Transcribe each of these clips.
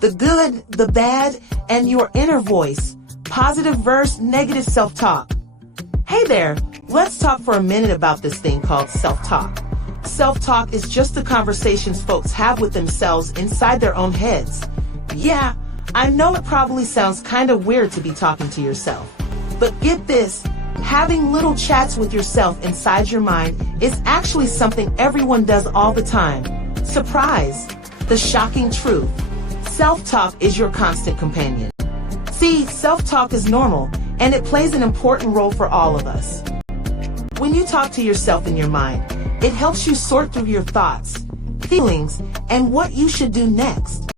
the good, the bad, and your inner voice. Positive versus negative self-talk. Hey there, let's talk for a minute about this thing called self-talk. Self-talk is just the conversations folks have with themselves inside their own heads. Yeah, I know it probably sounds kind of weird to be talking to yourself. But get this, having little chats with yourself inside your mind is actually something everyone does all the time. Surprise! The shocking truth. Self-talk is your constant companion. See, self-talk is normal, and it plays an important role for all of us. When you talk to yourself in your mind, it helps you sort through your thoughts, feelings, and what you should do next.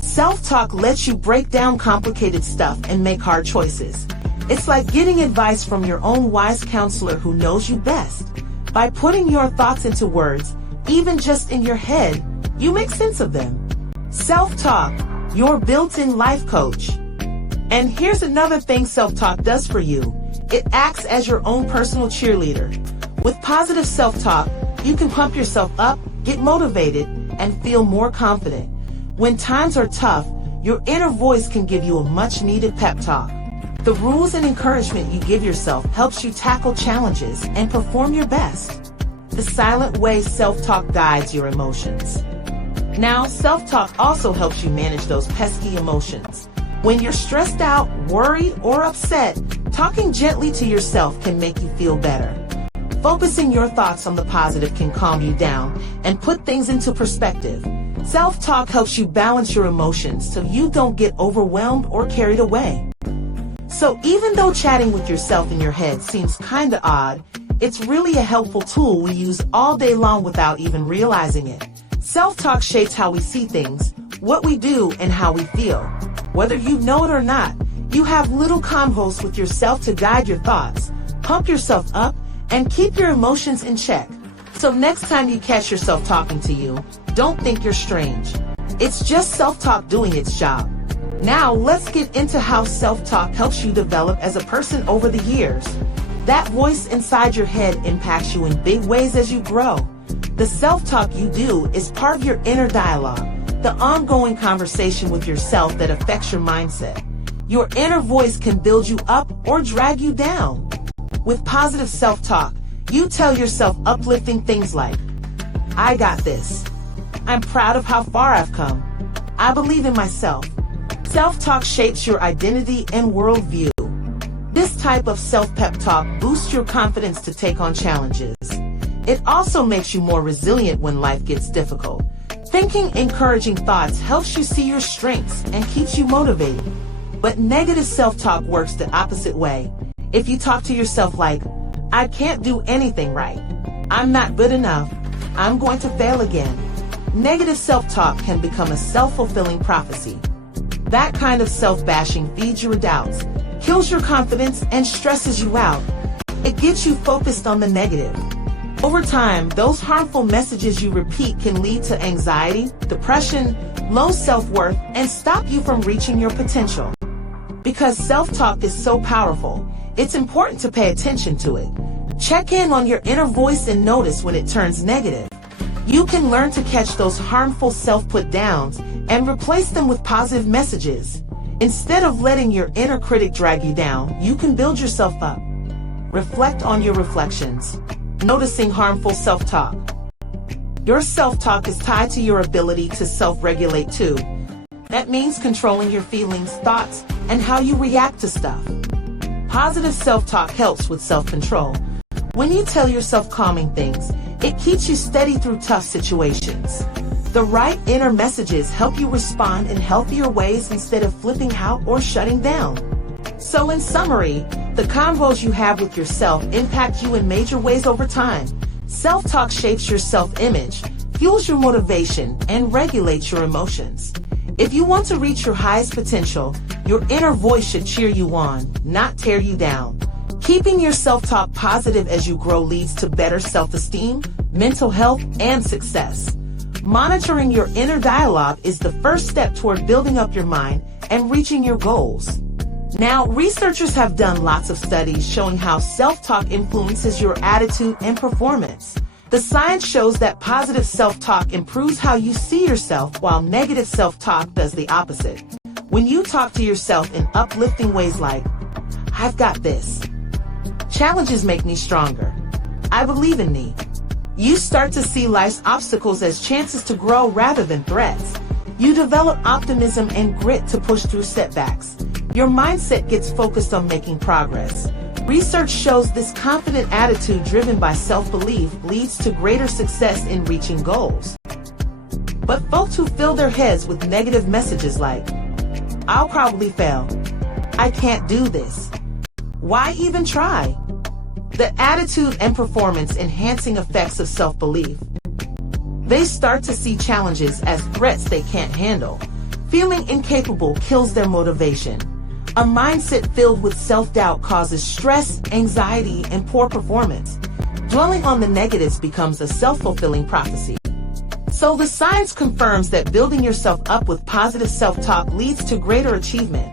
Self-talk lets you break down complicated stuff and make hard choices. It's like getting advice from your own wise counselor who knows you best. By putting your thoughts into words, even just in your head, you make sense of them. Self-talk, your built-in life coach. And here's another thing self-talk does for you. It acts as your own personal cheerleader. With positive self-talk, you can pump yourself up, get motivated, and feel more confident. When times are tough, your inner voice can give you a much-needed pep talk. The rules and encouragement you give yourself helps you tackle challenges and perform your best. The silent way self-talk guides your emotions. Now, self-talk also helps you manage those pesky emotions. When you're stressed out, worried, or upset, talking gently to yourself can make you feel better. Focusing your thoughts on the positive can calm you down and put things into perspective. Self-talk helps you balance your emotions so you don't get overwhelmed or carried away. So even though chatting with yourself in your head seems kinda odd, it's really a helpful tool we use all day long without even realizing it. Self-talk shapes how we see things, what we do, and how we feel. Whether you know it or not, you have little convos with yourself to guide your thoughts, pump yourself up, and keep your emotions in check. So next time you catch yourself talking to you, don't think you're strange. It's just self-talk doing its job. Now let's get into how self-talk helps you develop as a person over the years. That voice inside your head impacts you in big ways as you grow. The self-talk you do is part of your inner dialogue, the ongoing conversation with yourself that affects your mindset. Your inner voice can build you up or drag you down. With positive self-talk, you tell yourself uplifting things like, I got this. I'm proud of how far I've come. I believe in myself. Self-talk shapes your identity and worldview. This type of self-pep talk boosts your confidence to take on challenges. It also makes you more resilient when life gets difficult. Thinking encouraging thoughts helps you see your strengths and keeps you motivated. But negative self-talk works the opposite way. If you talk to yourself like, I can't do anything right, I'm not good enough, I'm going to fail again, negative self-talk can become a self-fulfilling prophecy. That kind of self-bashing feeds your doubts, kills your confidence, and stresses you out. It gets you focused on the negative. Over time, those harmful messages you repeat can lead to anxiety, depression, low self-worth, and stop you from reaching your potential. Because self-talk is so powerful, it's important to pay attention to it. Check in on your inner voice and notice when it turns negative. You can learn to catch those harmful self-put downs and replace them with positive messages. Instead of letting your inner critic drag you down, you can build yourself up. Reflect on your reflections. Noticing harmful self-talk. Your self-talk is tied to your ability to self-regulate too. That means controlling your feelings, thoughts, and how you react to stuff. Positive self-talk helps with self-control. When you tell yourself calming things, it keeps you steady through tough situations. The right inner messages help you respond in healthier ways instead of flipping out or shutting down. So in summary, the convos you have with yourself impact you in major ways over time. Self-talk shapes your self-image, fuels your motivation, and regulates your emotions. If you want to reach your highest potential, your inner voice should cheer you on, not tear you down. Keeping your self-talk positive as you grow leads to better self-esteem, mental health, and success. Monitoring your inner dialogue is the first step toward building up your mind and reaching your goals. Now, researchers have done lots of studies showing how self-talk influences your attitude and performance. The science shows that positive self-talk improves how you see yourself, while negative self-talk does the opposite. When you talk to yourself in uplifting ways like, "I've got this," "Challenges make me stronger," "I believe in me," you start to see life's obstacles as chances to grow rather than threats. You develop optimism and grit to push through setbacks. Your mindset gets focused on making progress. Research shows this confident attitude driven by self-belief leads to greater success in reaching goals. But folks who fill their heads with negative messages like, "I'll probably fail," "I can't do this," "Why even try?" The attitude and performance-enhancing effects of self-belief. They start to see challenges as threats they can't handle. Feeling incapable kills their motivation. A mindset filled with self-doubt causes stress, anxiety, and poor performance. Dwelling on the negatives becomes a self-fulfilling prophecy. So the science confirms that building yourself up with positive self-talk leads to greater achievement.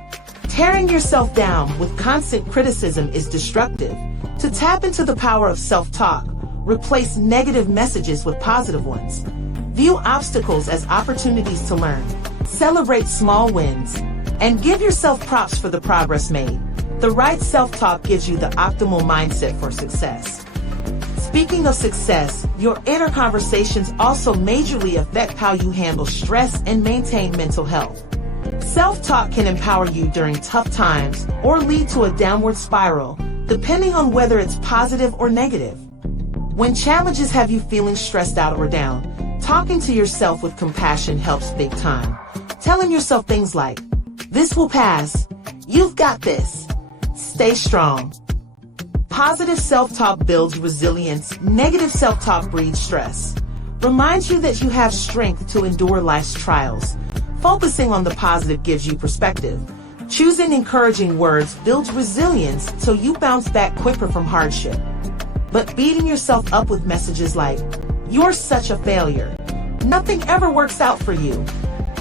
Tearing yourself down with constant criticism is destructive. To tap into the power of self-talk, replace negative messages with positive ones. View obstacles as opportunities to learn. Celebrate small wins. And give yourself props for the progress made. The right self-talk gives you the optimal mindset for success. Speaking of success, your inner conversations also majorly affect how you handle stress and maintain mental health. Self-talk can empower you during tough times or lead to a downward spiral, depending on whether it's positive or negative. When challenges have you feeling stressed out or down, talking to yourself with compassion helps big time. Telling yourself things like, "This will pass," "You've got this," "Stay strong." Positive self-talk builds resilience. Negative self-talk breeds stress. Reminds you that you have strength to endure life's trials. Focusing on the positive gives you perspective. Choosing encouraging words builds resilience so you bounce back quicker from hardship. But beating yourself up with messages like, "You're such a failure," "Nothing ever works out for you,"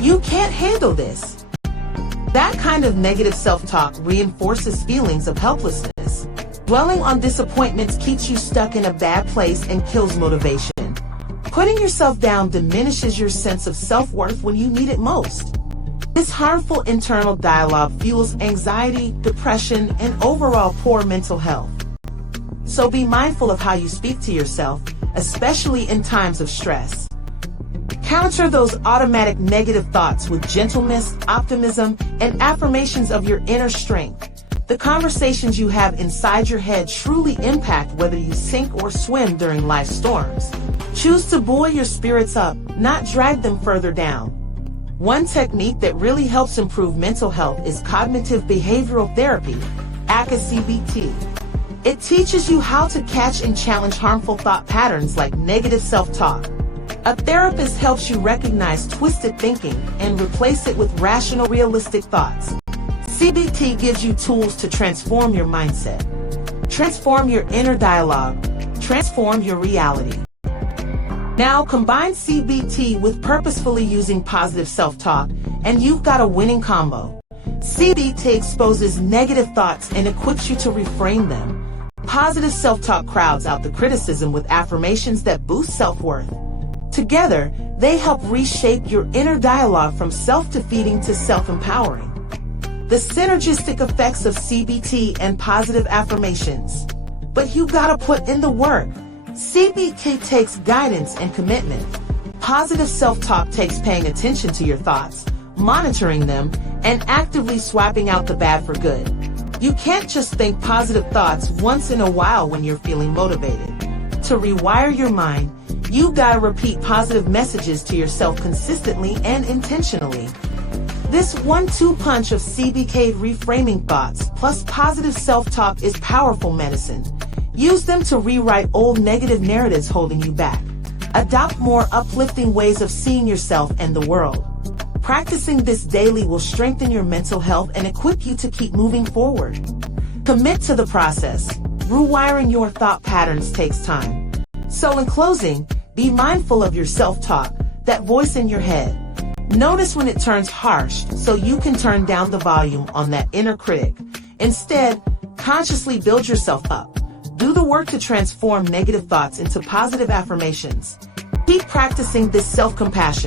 "You can't handle this," that kind of negative self-talk reinforces feelings of helplessness. Dwelling on disappointments keeps you stuck in a bad place and kills motivation. Putting yourself down diminishes your sense of self-worth when you need it most. This harmful internal dialogue fuels anxiety, depression, and overall poor mental health. So be mindful of how you speak to yourself, especially in times of stress. Counter those automatic negative thoughts with gentleness, optimism, and affirmations of your inner strength. The conversations you have inside your head truly impact whether you sink or swim during life's storms. Choose to buoy your spirits up, not drag them further down. One technique that really helps improve mental health is cognitive behavioral therapy, aka CBT. It teaches you how to catch and challenge harmful thought patterns like negative self-talk. A therapist helps you recognize twisted thinking and replace it with rational, realistic thoughts. CBT gives you tools to transform your mindset. Transform your inner dialogue. Transform your reality. Now combine CBT with purposefully using positive self-talk, and you've got a winning combo. CBT exposes negative thoughts and equips you to reframe them. Positive self-talk crowds out the criticism with affirmations that boost self-worth. Together, they help reshape your inner dialogue from self-defeating to self-empowering. The synergistic effects of CBT and positive affirmations. But you gotta put in the work. CBT takes guidance and commitment. Positive self-talk takes paying attention to your thoughts, monitoring them, and actively swapping out the bad for good. You can't just think positive thoughts once in a while when you're feeling motivated. To rewire your mind, you gotta repeat positive messages to yourself consistently and intentionally. This 1-2 punch of CBT reframing thoughts plus positive self-talk is powerful medicine. Use them to rewrite old negative narratives holding you back. Adopt more uplifting ways of seeing yourself and the world. Practicing this daily will strengthen your mental health and equip you to keep moving forward. Commit to the process. Rewiring your thought patterns takes time. So in closing, be mindful of your self-talk, that voice in your head. Notice when it turns harsh so you can turn down the volume on that inner critic. Instead, consciously build yourself up. Do the work to transform negative thoughts into positive affirmations. Keep practicing this self-compassion.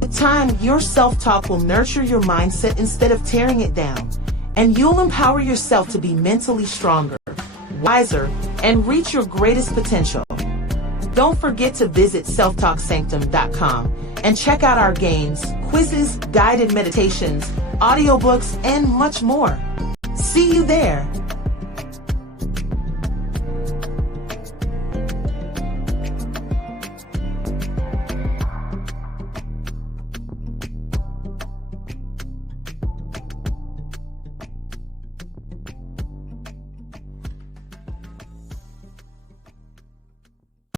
With time, your self-talk will nurture your mindset instead of tearing it down, and you'll empower yourself to be mentally stronger, wiser, and reach your greatest potential. Don't forget to visit selftalksanctum.com and check out our games, quizzes, guided meditations, audiobooks, and much more. See you there.